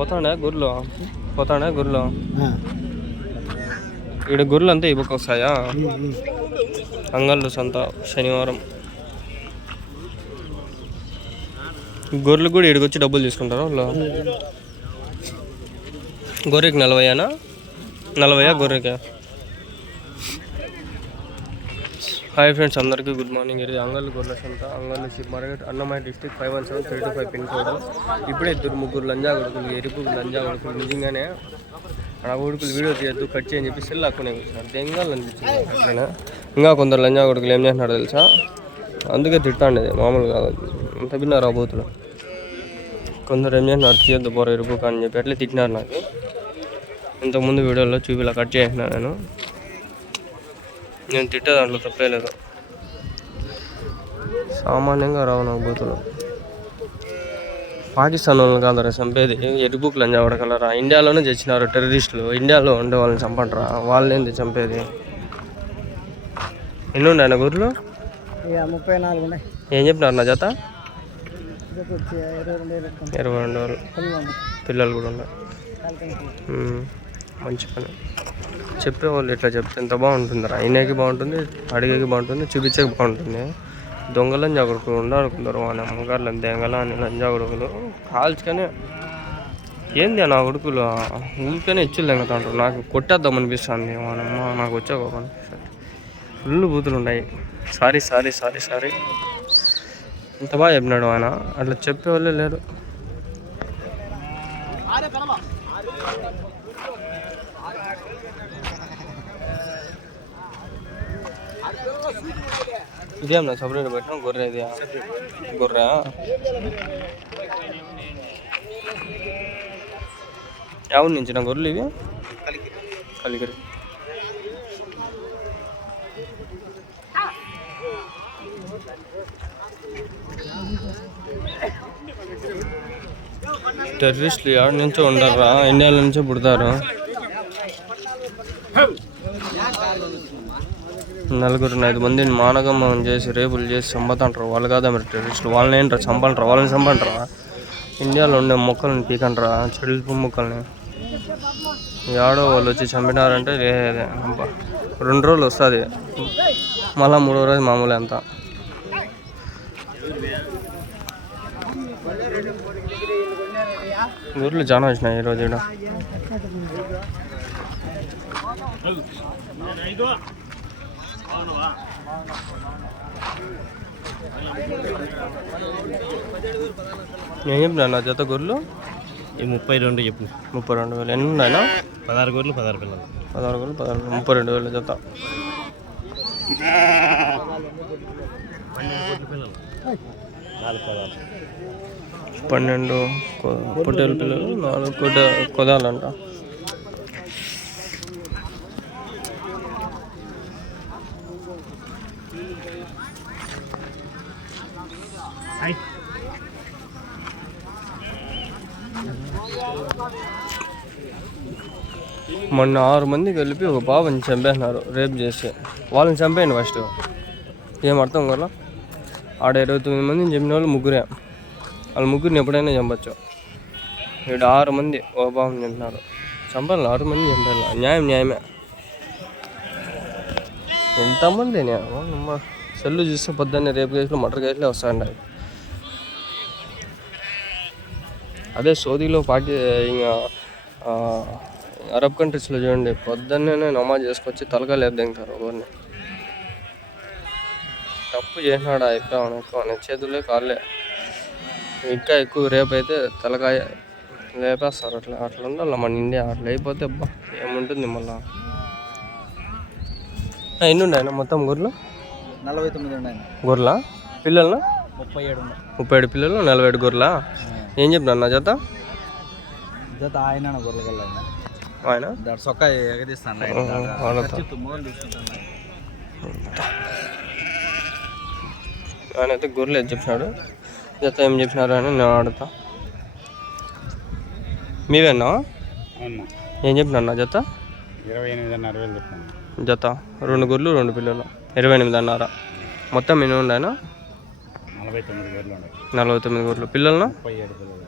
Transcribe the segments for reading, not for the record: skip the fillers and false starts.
పోతాడా గుర్రలు ఈడ గొర్రెలు అంతా ఇవ్వకు వస్తాయా? అంగళ్ళు సంత శనివారం. గొర్రెలు కూడా ఇక్కడికి వచ్చి డబ్బులు తీసుకుంటారా వాళ్ళు? గొర్రెకి 40 40 గొర్రెకి. హాయ్ ఫ్రెండ్స్, అందరికీ గుడ్ మార్నింగ్. ఇది అంగళ్ళు గొర్రెల సంత, Angallu sheep market, Annamayya district 517-325 pin code. ఇప్పుడే 2-3 లంజా కొడుకులు, ఎరుపు లంజా కొడుకులు నిజంగానే ఆ కొడుకులు వీడియో తీయద్దు, కట్ చేయని చెప్పి సెల్ లాక్కునే కూర్చున్నారు. దెంగాలు అనిపించింది అట్లనే. ఇంకా కొందరు లంజా కొడుకులు ఏం చేస్తున్నారో తెలుసా? అందుకే తిట్టాండేది, మామూలు కాదు. అంత విన్నారు ఆ బూతులు. కొందరు ఏం చేస్తున్నారు, తీయద్దు పోరా ఎరుపు అని చెప్పి అట్లే తిట్టినారు. నాకు ఇంతకుముందు వీడియోలో చూపిలా కట్ చేసినా. నేను తిట్టే దాంట్లో తప్పే లేదు. సామాన్యంగా రావు నాకు బూతులు. పాకిస్తాన్ వాళ్ళని కాదరా చంపేది, ఎరుపుకు లంజా పడగలరా? ఇండియాలోనే చచ్చినారు టెర్రరిస్టులు. ఇండియాలో ఉండే వాళ్ళని చంపంటారా? వాళ్ళేంది చంపేది? ఎన్ని ఉన్నాయి గొర్రెలు? 34 ఉన్నాయి. ఏం చెప్పినారు నా జత? 22,000. పిల్లలు కూడా ఉన్నాయి. మంచి పని. చెప్పేవాళ్ళు ఇట్లా చెప్తే ఎంత బాగుంటుందిరా. అయినాకి బాగుంటుంది, అడిగేకి బాగుంటుంది, చూపించేకి బాగుంటుంది. దొంగ లంజా కొడుకులు ఉండాలి కొందరు. మన అమ్మగారులు దెంగల అని లంజా కొడుకులు కాల్చుకొని ఏంది నా కొడుకులు ఊరికనే ఇచ్చులు దెంగతాంటారు. నాకు కొట్టేద్దాం అనిపిస్తుంది. మనమ్మ నాకు వచ్చే కోపం. ఫుల్ బూతులు ఉన్నాయి. సారీ ఇంత బాగా చెప్పినాడు ఆయన. అట్లా చెప్పేవాళ్ళే లేరు. ఇదేమన్నా సపరేట్ పెట్టినా గొర్రె? ఇది గొర్రె. ఎవరి నుంచి నా గొర్రెలు ఇవి? కలిగిరి. టెర్రరిస్టులు ఎక్కడి నుంచో ఉండరా, ఇండియాలో నుంచో పుడతారు. 4-5 మందిని మానగమనం చేసి రేపులు చేసి చంపుతుంటారు. వాళ్ళు కాదా మరి టెర్రరిస్టులు? వాళ్ళని ఏంటారా చంపంటారా? వాళ్ళని చంపంటారా? ఇండియాలో ఉండే మొక్కల్ని పీకంటారా? చెడుపు మొక్కల్ని ఏడో వాళ్ళు వచ్చి చంపినారంటే 2 రోజులు వస్తుంది, మళ్ళీ 3వ రోజు మామూలు. అంతా ఊర్లు చాలా వచ్చినాయి ఈరోజు. ఇక్కడ ఏం చెప్పినా నా జత గొర్రెలు? 32 చెప్పు. 32,000. ఎన్ని ఉన్నాయన్నా? 16 గొర్రెలు 16 పిల్లలు. 16 గొర్రెలు 32,000 జత. 12 పొట్టేలు పిల్లలు, 4 కొదాలంట. మొన్న 6 మంది కలిపి ఒక పాపని చంపేస్తున్నారు, రేప్ చేసి. వాళ్ళని చంపేయండి ఫస్ట్. ఏం అర్థం కదా? ఆడ 29 మందిని చంపిన వాళ్ళు 3. వాళ్ళ 3 ఎప్పుడైనా చంపచ్చు. ఇక్కడ 6 మంది ఒక పాపని చంపినారు. చంపాలి, 6 మంది చంపాలి. న్యాయమే. ఎంతమంది సెల్లు చూస్తే పొద్దున్నే రేపు కేసులు మటర్ కేసులే వస్తాయండి. అదే సౌదీలో ఇంకా అరబ్ కంట్రీస్లో చూడండి, పొద్దున్నే నమాజ్ చేసుకొచ్చి తలకాయ లేపు దింగుతారు ఎవరిని. తప్పు చేసినాడు అయిపోయాను ఎక్కువ, చేతులే కాళ్ళే ఇంకా ఎక్కువ. రేపు అయితే తలకాయ లేపేస్తారు. అట్లా ఉండాలి మన ఇండియా. అట్లా అయిపోతే అబ్బా ఏముంటుంది మళ్ళా. ఎన్ని ఉన్నాయన్న మొత్తం గొర్రెలు? 49 ఉన్నాయి. గొర్రెల పిల్లలు 37 పిల్లలు, 47 గొర్రెలా? ఏం చెప్పినా నా జత? ఆయన గొర్రెల ఆయన సొక్క ఎగదీస్తాను. ఆయన అయితే గొర్రెలు ఏది చెప్పినాడు, జత ఏం చెప్పినారు అని నేను ఆడుతా. మీవేనా? ఏం చెప్పినా నా జత? 28,500 చెప్పాను. జత 2 గొర్రెలు 2 పిల్లలు 28,500. మొత్తం ఎన్ని ఉన్నాయన్నా? 49 గొర్రెలు ఉన్నాయి. 49 గొర్రెలు. పిల్లలను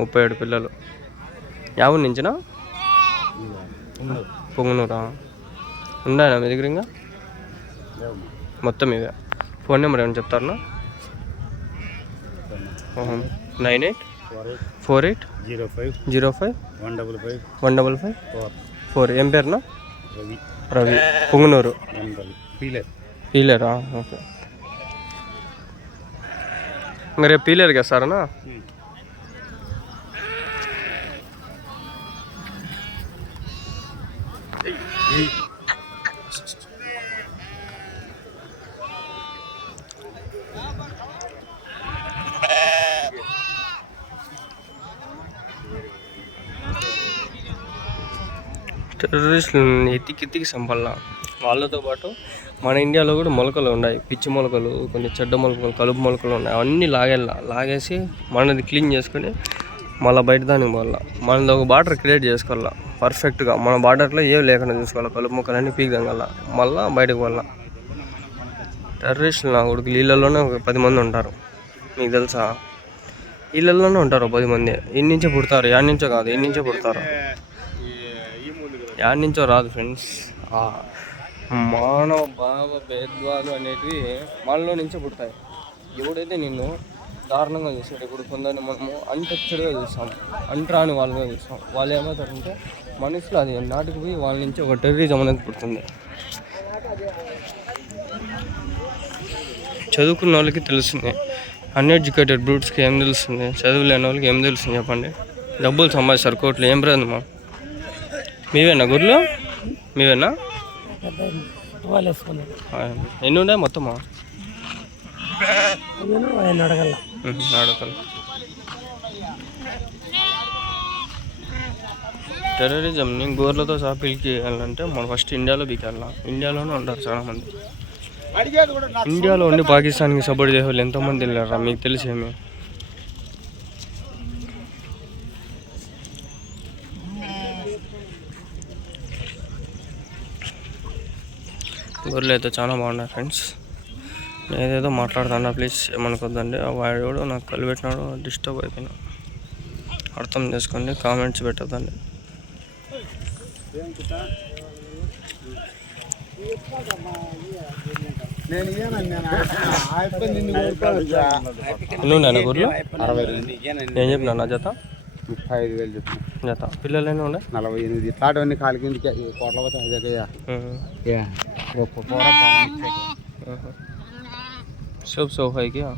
37 పిల్లలు. యావూరు నుంచినా? పొంగనూరా? ఉన్నాయా మీ దగ్గర ఇంకా మొత్తం ఇవే? ఫోన్ నెంబర్ ఏమైనా చెప్తారా? 984805051554. ఏం పేరునా? రవి. పొంగనూరు పీలేరా? ఓకే. ఇంకా రేపు పీలేరుకి వస్తారనా? టెర్రరిస్టులను ఎత్తికి చంపాల. వాళ్ళతో పాటు మన ఇండియాలో కూడా మొలకలు ఉన్నాయి, పిచ్చి మొలకలు, కొన్ని చెడ్డ మొలకలు, కలుపు మొలకలు ఉన్నాయి. అవన్నీ లాగేసి మనది క్లీన్ చేసుకొని మళ్ళీ బయట దానికి పోవాలా. మనది ఒక బార్డర్ క్రియేట్ చేసుకోవాలా పర్ఫెక్ట్గా. మన బార్డర్లో ఏవి లేకుండా చూసుకోవాలి. కలుపు మొక్కలన్నీ పీకదంగల మళ్ళీ బయటకు పోవాలా. టెర్రరిస్టులు నా కొడుకు ఇళ్ళల్లోనే ఒక 10 మంది ఉంటారు. మీకు తెలుసా? ఇళ్ళల్లోనే ఉంటారు 10 మంది. ఇన్నించే పుడతారు, యాడ్ నుంచో కాదు, ఇన్నించే పుడతారు, యాడ్ నుంచో రాదు ఫ్రెండ్స్. మానవ భావ భేద్వాలు అనేటివి మనలో నుంచే పుడతాయి. ఎవడైతే నిన్ను దారుణంగా చూస్తాడు, ఇప్పుడు కొందరిని మనము అన్టెక్చర్గా చూస్తాం, అంటరాని వాళ్ళుగా చూస్తాం. వాళ్ళు ఏమవుతారంటే మనుషులు అది నాటికి పోయి వాళ్ళ నుంచి ఒక టెర్రరిజం అనేది పుడుతుంది. చదువుకున్న వాళ్ళకి తెలుస్తుంది, అన్ఎడ్యుకేటెడ్ బ్రూట్స్కి ఏం తెలుస్తుంది? చదువు లేని వాళ్ళకి ఏం తెలుస్తుంది చెప్పండి? డబ్బులు సంపాదిస్తారు కోట్లు, ఏం ప్రయోజనమా? మీవేనా గుర్లు? మీవేనా? ఎన్ని ఉన్నాయి మొత్తమా? అడగల. టెర్రరిజంని గోర్లతో సహా పీల్చేయాలంటే మనం ఫస్ట్ ఇండియాలో బీకాల. ఇండియాలోనే ఉంటారు చాలామంది. ఇండియాలో ఉండి పాకిస్తాన్కి సపోర్ట్ చేసే వాళ్ళు ఎంతోమంది వెళ్ళారా మీకు తెలిసేమి? గొర్రెలు అయితే చాలా బాగున్నాయి ఫ్రెండ్స్. నేనేదో మాట్లాడుతున్నా, ప్లీజ్ ఏమనుకోద్దండి. వాడు కూడా నాకు కలిపెట్టినాడు, డిస్టర్బ్ అయిపోయినా. అర్థం చేసుకోండి, కామెంట్స్ పెట్టద్దండి. ఎన్ని గొర్రెలు? 60. నేను చెప్పినా నా జత 35,000 చెప్పిన జత. పిల్లలు ఉండే 48. ఇట్లాంటివన్నీ కాలి కిందకి కోట్ల పోతే सब सोफा है क्या?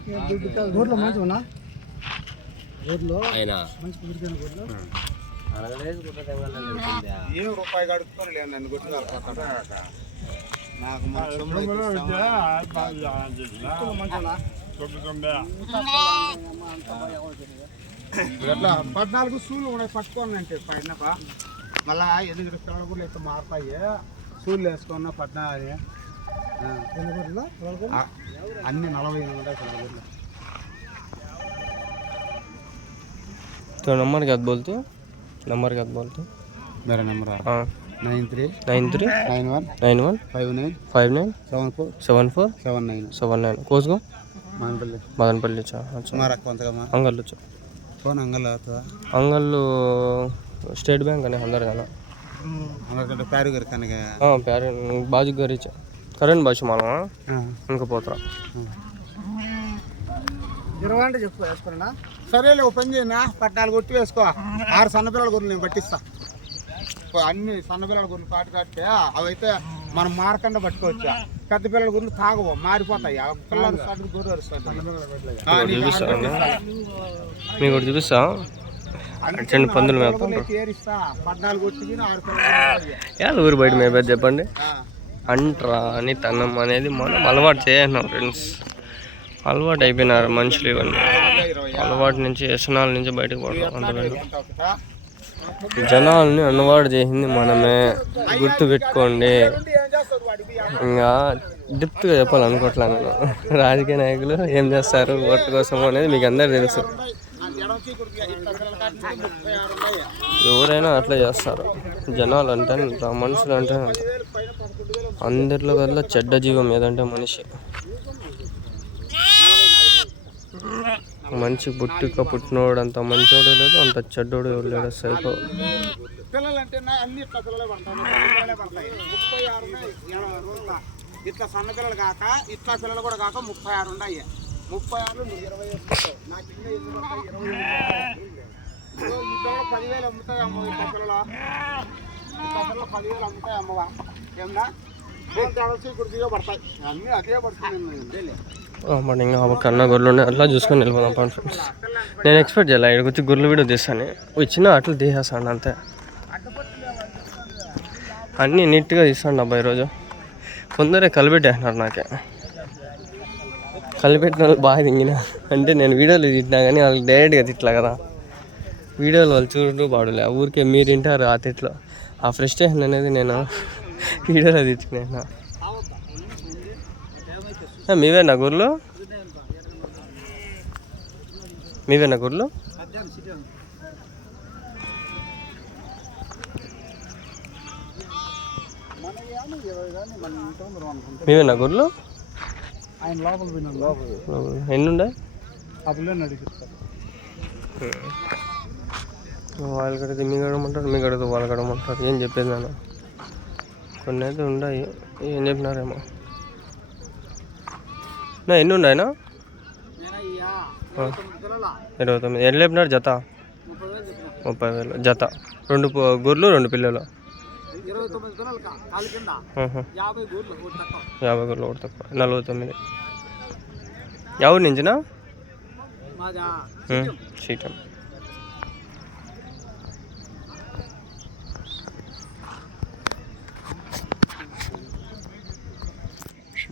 రూపాయి కడుక్కొని లేదు నన్ను కొట్టి నాకు 14 సూలు ఉన్నాయి పట్టుకోండి అంటే పైన మళ్ళా ఎందుకు కూడా అయితే మారుతాయి. సూళ్ళు వేసుకున్నా 14 అన్ని 48 ఉంటాయి. तो नंबर क्या बोलते हो? नंबर क्या बोलते हो? मेरा नंबर है 93 91 59 79 कोसगो మదనపల్లి అంగళ్ళు ఫోన్ అంగళ్ళు అంగళ్ళు స్టేట్ బ్యాంక్ అనే అందరు కదా ప్యారు గారు కనుక ప్యారు బాజు గారి కరెంట్ భాష మనం ఇంకా పోతారా 20 అంటే చెప్పు వేసుకున్నా. సరేలే ఓ పని చేయనా, 14 కొట్టి వేసుకో. 6 సన్నపిల్లల గొర్రెలు నేను పట్టిస్తా. అన్ని సన్నపిల్లల గొర్రెలు పాటు కట్టే అవైతే మనం మారకుండా పట్టుకోవచ్చా. పెద్ద పిల్లల గొర్రెలు తాగవు, మారిపోతాయి. పిల్లలు గొర్రెలు మీకు చూపిస్తా. పందులు ఏరిస్తా. 14 కొట్టి 6 పిల్లలు ఊరు బయట మేపేది చెప్పండి. అంట్రా అని తనం అనేది మనం అలవాటు చేయాలి ఫ్రెండ్స్. అలవాటు అయిపోయినారు మనుషులు. ఇవన్నీ అలవాటు నుంచి వ్యసనాల నుంచి బయటకు పోవడం. అంతకంటే జనాలని అలవాటు చేసింది మనమే, గుర్తు పెట్టుకోండి. ఇంకా డెప్త్గా చెప్పాలనుకోవట్లా నేను. రాజకీయ నాయకులు ఏం చేస్తారు ఓట్ల కోసం అనేది మీకు అందరు తెలుసు. ఎవరైనా అట్లా చేస్తారు. జనాలు అంటే మనుషులు అంటే అందరిలో కల్లా చెడ్డ జీవం ఏదంటే మనిషి. మంచి పుట్టిక పుట్టినోడు అంత మంచోడు లేదు, అంత చెడ్డోడు ఎవరు లేడు. సైకో పిల్లలు అంటే అన్ని ఇట్లా పిల్లలే పడతాయి. 36 ఇట్లా సన్న పిల్లలు కాక ఇట్లా పిల్లలు కూడా కాక 36 ఉన్నాయి. 36 నువ్వు 20 వేసుకుంటావు. నాకు ఇంకా 20 ఈ పిల్లలు 10,000 అమ్ముతాయి అమ్మ. ఇట్లా పిల్లలు 10,000 అమ్ముతాయి అమ్మవా. ఏమన్నా ఇప్పుడు దిగ పడతాయి అన్నీ అదే పడుతుంది. మరి ఇంకా కన్నా గొర్రెలు ఉన్నాయి, అట్లా చూసుకొని వెళ్ళిపోదాం ఫ్రెండ్స్. నేను ఎక్స్పెక్ట్ చేయాలి ఇక్కడికి వచ్చి గొర్రెలు వీడియో తీస్తాను, వచ్చినా అట్లా తీసేస్తాను అంతే. అన్నీ నీట్గా తీస్తాను అబ్బా. ఈరోజు కొందరే కలిపెట్టేస్తున్నారు, నాకే కలిపెట్టిన వాళ్ళు బాగా తింగిన. అంటే నేను వీడియోలో తిట్టినా కానీ వాళ్ళకి డైరెక్ట్గా తిట్లా కదా, వీడియోలో వాళ్ళు చూడటం బాడులే. ఊరికే మీరు తింటారు ఆ తిట్లో. ఆ ఫ్రస్ట్రేషన్ అనేది నేను వీడియోలో తెచ్చుకున్నా. మీవేనా గొర్రెలు? మీవేనా గొర్రెలు? మీవేనా గొర్రెలు? ఎన్ని ఉండే? వాళ్ళు కడితే మీ గడమంటారు, మీ కడితే వాళ్ళు గడమంటారు. ఏం చెప్పేది నేను? కొన్ని అయితే ఉన్నాయి, ఏం చెప్పినారేమో. ఎన్ని ఉన్నాయనా? 29. ఎన్ని లేపినారు జత? 30,000 జత. 2 గొర్రెలు 2 పిల్లలు. 50 గొర్రెలు ఒకటి తక్కువ. 49. ఎవరి నుంచినా? సీటం.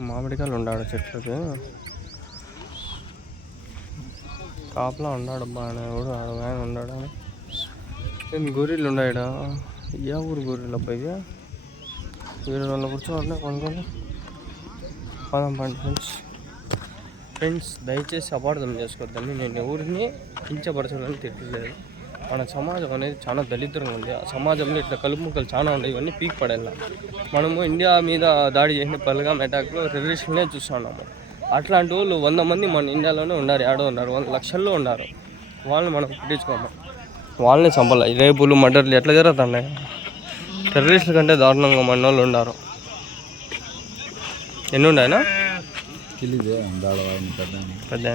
మామిడికాయలు ఉన్నాడు చెట్లకి, కాపలా ఉన్నాడు బాగా. ఎవడు ఆయన ఉన్నాడు. నేను గొర్రెలు ఉన్నాయడా? ఏ ఊరు గొర్రెలు అబ్బాయి? వీడు వాళ్ళు కూర్చోవాలి కొనుక్కొని పదం పండి. ఫ్రెండ్స్ దయచేసి అపార్థం చేసుకోవద్దని, నేను ఎవరిని కించపరచాలని తిట్టలేదు. మన సమాజం అనేది చాలా దళిద్రంగా ఉంది. ఆ సమాజంలో ఇట్లా కలుపు ముక్కలు చాలా ఉన్నాయి. ఇవన్నీ పీక్ పడేలా. మనము ఇండియా మీద దాడి చేసిన పల్గామ్ అటాక్లో టెర్రరిస్టులనే చూస్తున్నాము. అట్లాంటి వాళ్ళు 100 మంది మన ఇండియాలోనే ఉన్నారు, ఏడో ఉన్నారు, 100 లక్షల్లో ఉన్నారు. వాళ్ళని మనం పట్టించుకోము, వాళ్ళని చంపాలి. రేపులు మర్డర్లు ఎట్లా జరుగుతున్నాయి? టెర్రరిస్టుల కంటే దారుణంగా మన వాళ్ళు ఉన్నారు. ఎన్ని ఉన్నాయనా? పెద్ద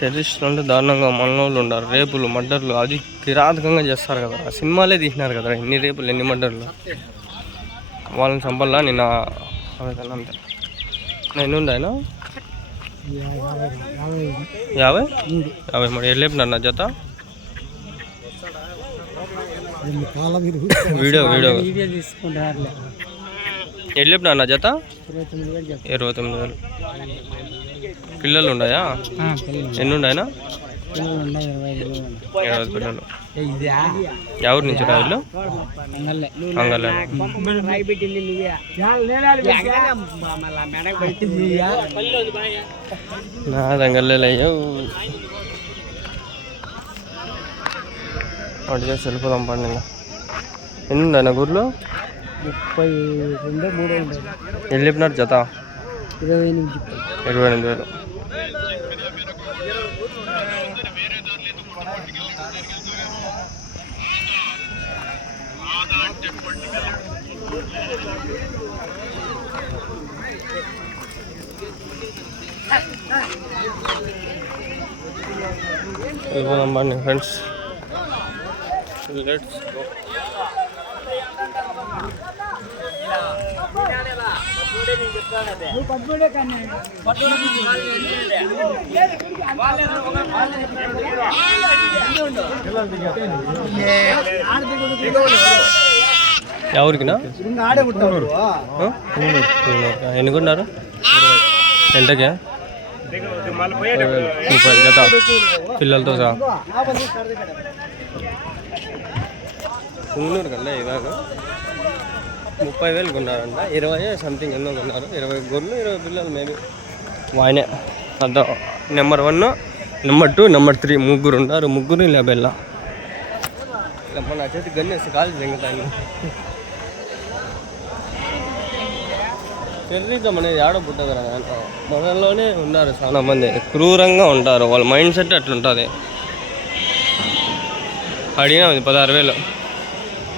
టెర్రరిస్టులు అంటే దారుణంగా మన వాళ్ళు ఉన్నారు. రేపులు మర్డర్లు అది కిరాతకంగా చేస్తారు కదా. సినిమాలే తీసినారు కదా, ఎన్ని రేపులు ఎన్ని మర్డర్లు. వాళ్ళని చంపాలా నేను ఆవేదన అంతే. ఎన్ని ఉన్నాయనా? 53. ఎన్ని లేపినారు నా జత? వీడియో ఎన్ని లేపినారు నా జత? 29,000. పిల్లలు ఉన్నాయా? ఎన్ని ఉన్నాయనా? 20 పిల్లలు. ఎవరి నుంచి రాజులు? అంగళ్ళ. నాది అంగళ్ళయ్యో. వాటి చేసి వెళ్ళిపోదాం పండి. ఎన్ని ఉన్నాయన్నా గుర్లు? 32. ఎన్ని చెప్పినారు జత? 28,000. వెళ్ళిపోదాం బాగా ఫ్రెండ్స్. Let's go. ఎవరికినా? ఎన్నుకున్నారు? ఎంతకే? 30 జత పిల్లలతో సహా. ఉన్నూరు కన్నా ఇవాళ 30,000 కొన్నారంట. 20 సంథింగ్ ఎన్నో కొన్నారు. 20 గొర్రెలు 20 పిల్లలు మేబీ. ఆయనే అంత నెంబర్ 1, నెంబర్ 2, నెంబర్ 3 ముగ్గురు ఉన్నారు. ముగ్గురు ఇలా బెల్ల ఇలా నా చేతి గన్నేసి కాలు జంగుతాను. టెర్రరిజం అనేది ఆడ పుట్టదు మనలోనే ఉన్నారు చాలా మంది, క్రూరంగా ఉంటారు, వాళ్ళ మైండ్ సెట్ అట్లుంటుంది. అడిగినా 16,000.